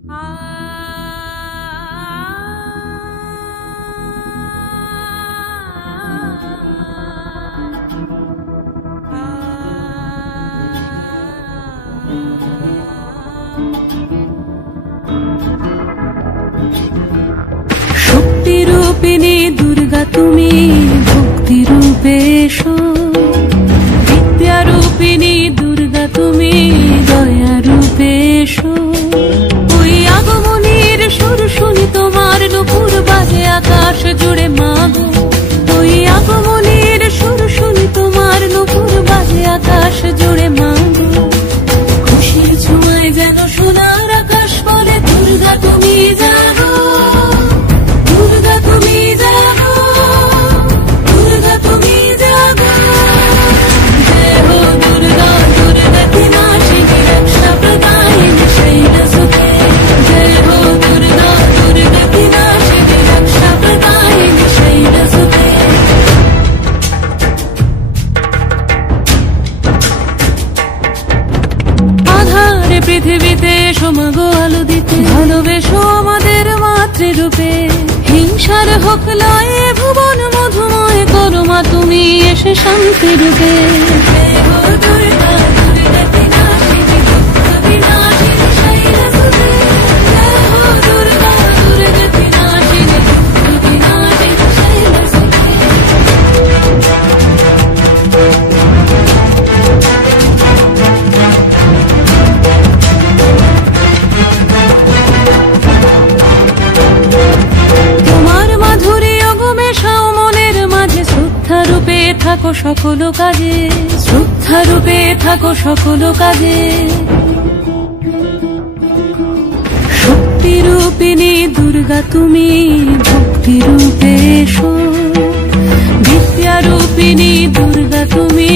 শক্তিরূপিণী দুর্গা তুমি ভক্তি রূপে এসো, বিদ্যারূপিণী দুর্গা তুমি দয়া রূপে এসো। ওই আগমনীর সুর শুনি তোমার নুপুর বাজে আকাশ জুড়ে মাগো, ওই আগমনীর সুর শুনি তোমার নুপুর বাজে আকাশ জুড়ে মাগো। খুশির ছোঁয়ায় যেন সোনার আকাশ বলে দুর্গা তুমি জাগো, দুর্গা তুমি জাগো, দুর্গা তুমি জাগো। জয় হো দুর্গা, দুর্গা কি নাশিনী রক্ষা প্রদায়িনী শৈলসুতে। জয় হো দুর্গা, দুর্গা কি নাশিনী রক্ষা প্রদায়িনী শৈলসুতে। আধারে পৃথিবীতে এসো মাগো আলো দিতে, ভালোবেসো আমাদের মাতৃরূপে। হিংসার হোক লয়ে ভুবন মধুময় করো মা তুমি এসে শান্তি রূপে। জয় হো দুর্গা, দুর্গা কি নাশিনী দুঃখ বিনাশিনী শৈলসুতে। জয় হো দুর্গা, দুর্গা কি নাশিনী দুঃখ বিনাশিনী শৈলসুতে। তোমার মাধুরী অগমেশাও মনের মাঝে, শ্রদ্ধা রূপে থাকো সকল কাজে, শ্রদ্ধা রূপে থাকো সকল কাজে। শক্তিরূপিণী দুর্গা তুমি ভক্তি রূপে এসো, বিদ্যারূপিণী দুর্গা তুমি